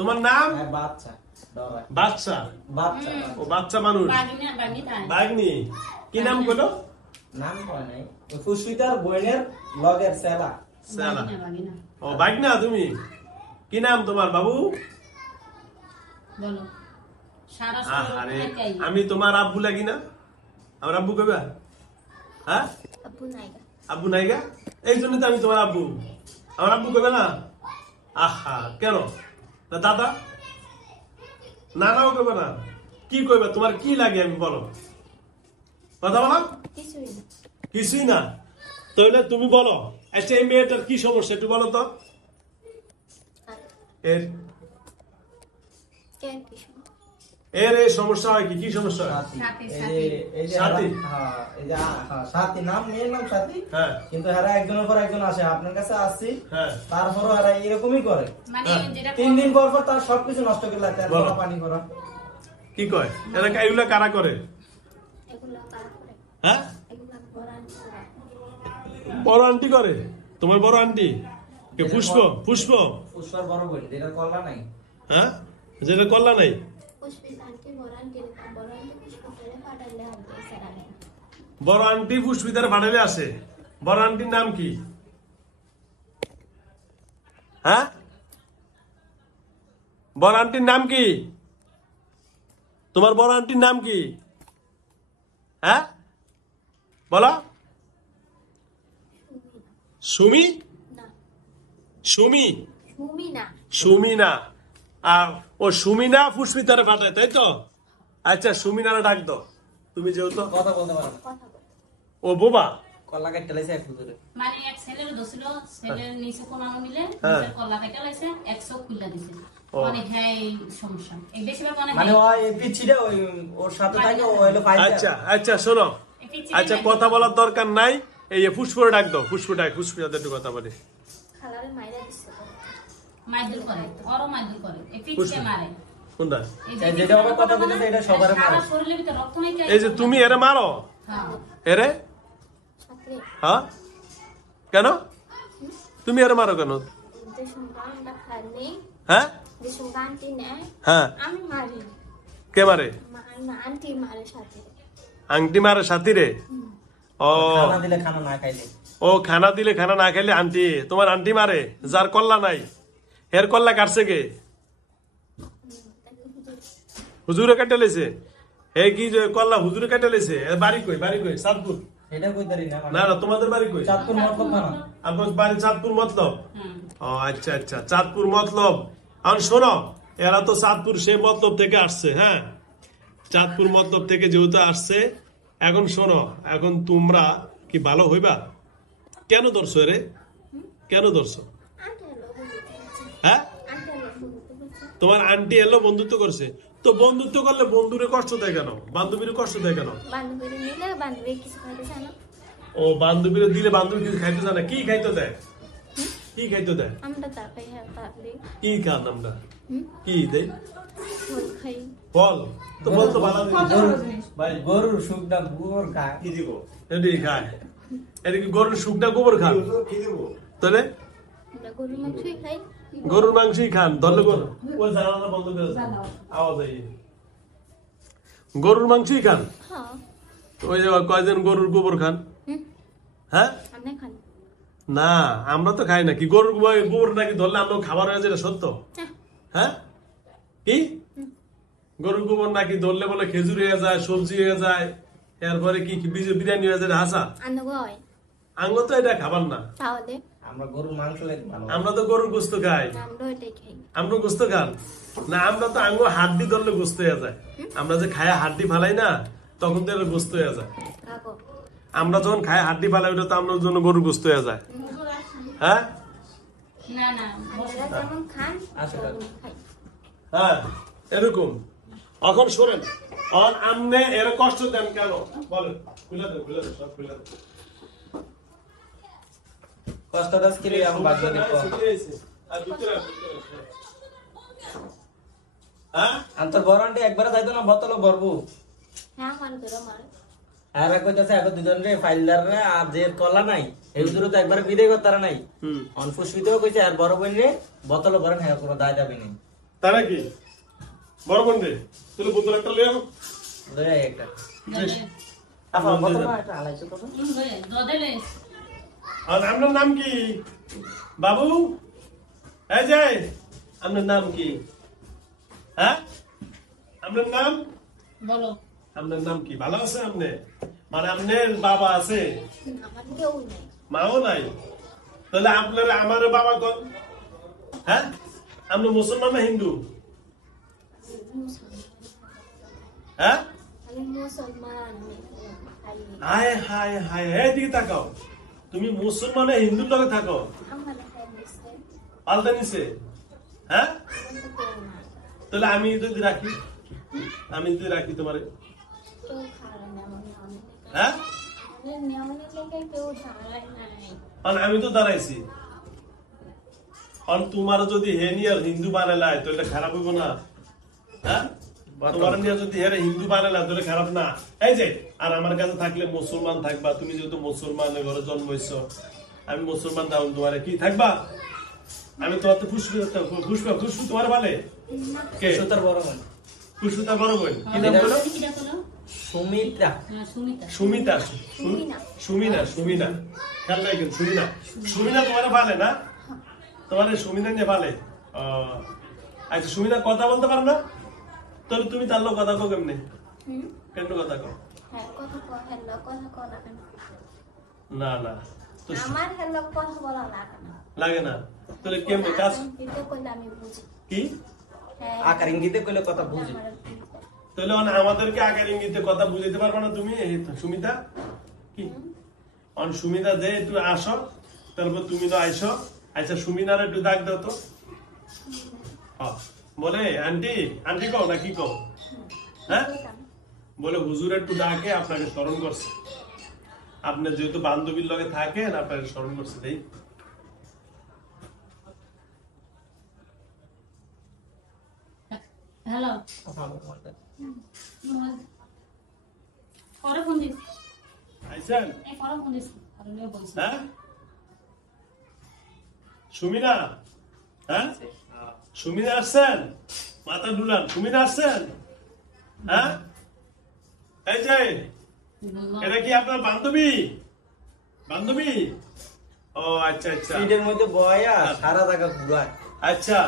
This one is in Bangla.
তোমার নাম? বাচ্চা। বাচ্চা বাচ্চা। ও বাচ্চা মানুষ। বাগনি কি নাম কইলো? নাম কয় নাই। ফুসফিতার বইনের লগের সেলা। সেলা। ও বাগনা তুমি কি নাম তোমার বাবু? বলো। আরে আমি তোমার আব্বু লাগি না? আমার আব্বু কইবা? হ্যাঁ? আব্বু নাইগা? এই জন্য তো আমি তোমার আব্বু। আমার আব্বু কইবে না? আহা কেন? না দাদা? নানাও কইবে না? কি কইবা? তোমার কি লাগে আমি বলো? কথা বলো? কিছুই না। তাহলে তুমি বলো, আচ্ছা এই মেয়েটার কি সমস্যা একটু বলো তো? এর এই সমস্যা হয় কি? কি সমস্যা হয়? সাথী নাম, মেয়ের নাম সাথী। হ্যাঁ। কিন্তু হারা একজনের পর একজন আসে, আপনার কাছে আসছি। হ্যাঁ। তারপরও হারা এরকমই করে। 3 দিন পর পর তার সবকিছু নষ্ট করে লাগে, পানি করা। কি কয়? এগুলা কারা করে? হ্যাঁ? বড় আন্টি করে? তোমার বড় আন্টি কে? পুষ্প? পুষ্প পুষ্পর বড় বই, যেটা কল্লা নাই। হ্যাঁ, যেটা কল্লা নাই। বড় আন্টি পুষ্পিতার বাড়ালে আসে। বড় আন্টির নাম কি? হ্যাঁ, বড় আন্টির নাম কি? তোমার বড় আন্টির নাম কি? হ্যাঁ বলো। সুমি? সুমি? সুমি না। ও সুমিনা পুষ্পিতারে পাঠায়, তাই তো? আচ্ছা সুমিনারে ডাক দাও। তুমি যেহেতু কথা বলতে পারো। ও বোবা কল্লা কেটে লাইছে এক ফুটে। মানে এক ছেলের দছিল, ছেলের নিচে কোন মিলে নিচে কল্লা কেটে লাইছে 100 খুলে দিছে। মানে হ্যাঁ এই সমস্যা। এই বেশিরভাগ মানে ওই পিছিটা ওই ওর সাথে থাকে, ও হলো ফাইল। আচ্ছা আচ্ছা শোনো, আচ্ছা কথা বলার দরকার নাই। এই পুষ্পরে ডাক দাও। পুষ্প ডাক, পুষ্প যাতে একটু কথা বলে। খালারে মাইরা দিছে। মাইদুল করে, ওরও মাইদুল করে। এই পিছিয়ে মারে। কোনটা? এই যেটা ওর কথা বলেছে এটা সবার মারে। সারা শরীরের ভিতর রক্ত নাই কি? এই যে তুমি এরে মারো? হ্যাঁ। এরে? হ্যাঁ কেন? তুমি এরে মারো কেন? হ্যাঁ হ্যাঁ কে মারে? আংটি মারে সাথী রে? ও খানা দিলে খানা না খাইলে। ও খানা দিলে খানা না খাইলে আন্টি, তোমার আন্টি মারে যার কল্লা নাই। এর কল্লা কাটছে কে? হুজুরে কাটে লেছে। হে কি যে কল্লা হুজুরে কাটে লেছে? বাড়ি কই? বাড়ি কই? চাঁদপুর? এটা কই দাঁড়ি না। না না তোমাদের বাড়ি কই? চাঁদপুর মতলব না। আপনার বাড়ি চাঁদপুর মতলব? ও আচ্ছা আচ্ছা চাঁদপুর মতলব। এখন শোনো, এরা তো চাঁদপুর সেই মতলব থেকে আসছে। হ্যাঁ, চাঁদপুর মতলব থেকে যেহেতু আসছে, এখন শোনো, এখন তোমরা কি ভালো হইবা? কেন ধরছো রে? কেন ধরছো? হ্যাঁ, তোমার আন্টি এলো বন্ধুত্ব করছে, তো বন্ধুত্ব করলে বন্ধুরে কষ্ট দেয় কেন? বান্ধবীর কষ্ট দেয় কেন? ও বান্ধবীরে দিলে বান্ধবী কিছু খাইতে জানে? কি খাইতে দেয়? কি খাইতে দেয়? কি খান আমরা? কি দেয়? ফল তো বলতো ভালো ভাই গরুর শুকনা গোবর খায়। কি দিব? এটি খায়। এটা কি গরুর শুকনা গোবর খান? কি দিব? তাহলে গরুর মাংসই খান। ধরলে গরু ওই জানালা বন্ধ করে আওয়াজ আই। গরুর মাংসই খান? ওই যে কয়জন গরুর গোবর খান? হ্যাঁ না, আমরা তো খাই না। কি গরুর গোবর নাকি ধরলে আমরা খাবার হয়ে যায়? সত্য? হ্যাঁ কি গরুর গোবর নাকি ধরলে বলে খেজুর হয়ে যায়, সবজি হয়ে যায়, এরপরে কি বিরিয়ানি হয়ে যায়? হাসা আঙ্গ তো এটা খাবার না। আমরা গরুর মাংস লাগে ভালো। আমরা তো গরুর গোস্ত খাই। আমরা গোস্ত খান না? আমরা তো আঙ্গ হাড্ডি ধরলে গোস্ত হয়ে যায়। আমরা যে খায় হাড্ডি ফালাই না, তখন তো গোস্ত হয়ে যায়। আমরা যখন খাই হাড্ডি ফালাই, ওটা তো আমরা জন্য গরুর গোস্ত হয়ে যায়। হ্যাঁ হ্যাঁ এরকম। এখন শোনেন, আমনে এর কষ্ট দেন কেন বলেন? খুলে দেন, খুলে দেন, সব খুলে দেন। কষ্ট দাস কি রে? আমি বাদ দেব। হ্যাঁ আন্তর বরান্ডে একবার যাইতো না, বোতল ভরবো। হ্যাঁ মান তোরা মার। আর কইতাছে এখন দুজন রে ফাইলদার রে আর যে কলা নাই, এই দুটো তো একবার বিদায় করতারা নাই। অনফুসমিতও কইছে আর বড় বইন রে বোতল ভরেন, হ্যাঁ কোনো দায় যাবে না। তাই নাকি? বড় বোন রে, তুই বোতল একটা লয়ে আও। লয়ে আয় একটা। দলে আপা বোতল একটা আলাইছো তো। লয়ে দলে আর আপনার নাম কি বাবু? এই যে আপনার নাম কি? হ্যাঁ, আপনার নাম? বলো আপনার নাম কি? ভালো আছে আপনি? মানে আপনার বাবা আছে, আমার কেউ নেই। মাও নাই, তাহলে আপনার আমার বাবা কোন? হ্যাঁ, আপনি মুসলমান না হিন্দু? হ্যাঁ, আমি মুসলমান। হায় হায় হায়, এদিকে তাকাও। তুমি মুসলমান না হিন্দুর লগে থাকো? আমার ফ্যামিলিতে পাল্টা নিছে? হ্যাঁ, আমার তো কেউ নাই। তাহলে আমি যদি রাখি, আমি যদি রাখি তোমারে, কেউ খারাপ না আমার নামে। হ্যাঁ, আমাদের নিয়মের লোকে কেউ ঝাড়াই নাই। আর আমি তো দাঁড়াইছি। আর তোমার যদি হে নিয়ে হিন্দু বানালাই তাহলে খারাপ হইব না? হ্যাঁ, তোমার নিয়ে যদি হেরে হিন্দু বানালা তাহলে খারাপ না? এই যে, আর আমার কাছে থাকলে মুসলমান থাকবা। তুমি যেহেতু মুসলমানের ঘরে জন্ম হইছো, আমি মুসলমান দাও তোমার কি থাকবা? আমি তোমার তো খুশবু খুশবু তোমার ভালে কে? সুতার বড় বোন। খুশবু তার বড় বোন। কি নাম বলো? কি ডাকলো? সুমিত্রা। সুমিতা সুমিতা। সুমিনা। সুমিনা, খেয়াল রাখবেন। সুমিনা, সুমিনা তোমার ভালে না? তোমার সুমিনা নিয়ে ভালে। আচ্ছা, সুমিনা কথা বলতে পারো না? তাহলে তুমি তার লোক কথা কো কেমনে? কেন কথা কো? হ্যাঁ, কথা কয়, হ্যালো, কথা কয় না কেন? না না, তো আমার হ্যালো কথা বলা লাগে না। লাগে না, তাহলে কেমনে কাজ কিন্তু কইলে আমি বুঝি। কি? হ্যাঁ, আকার ইঙ্গিতে কইলে কথা বুঝি। আমার তাহলে আমাদেরকে আকার ইঙ্গিতে কথা বুঝাইতে পারবে না তুমি? এই তো সুমিতা কি সুমিতা দে একটু আসো, তারপর তুমি তো আইসো। আচ্ছা, সুমিনার একটু ডাক দাও তো। বলে আন্টি, আন্টি কও না কি কও? হ্যাঁ, বলে হুজুর একটু ডাকে আপনাকে স্মরণ করছে। আপনি যেহেতু বান্ধবীর লগে থাকেন, আপনাকে স্মরণ করছে। তাই হ্যালো পরে ফোন দিস আইছেন? এই পরে ফোন দিস আরে লয়ে বলছি হ্যাঁ, সুমিনা। হ্যাঁ, সুমিনা আসছেন? মাথা ডুলান। সুমিনা আসছেন? হ্যাঁ, এই যে, এটা কি আপনার বান্ধবী? বান্ধবী? ও আচ্ছা আচ্ছা সিটের মধ্যে বয়া সারা জায়গা ঘুরায়। আচ্ছা।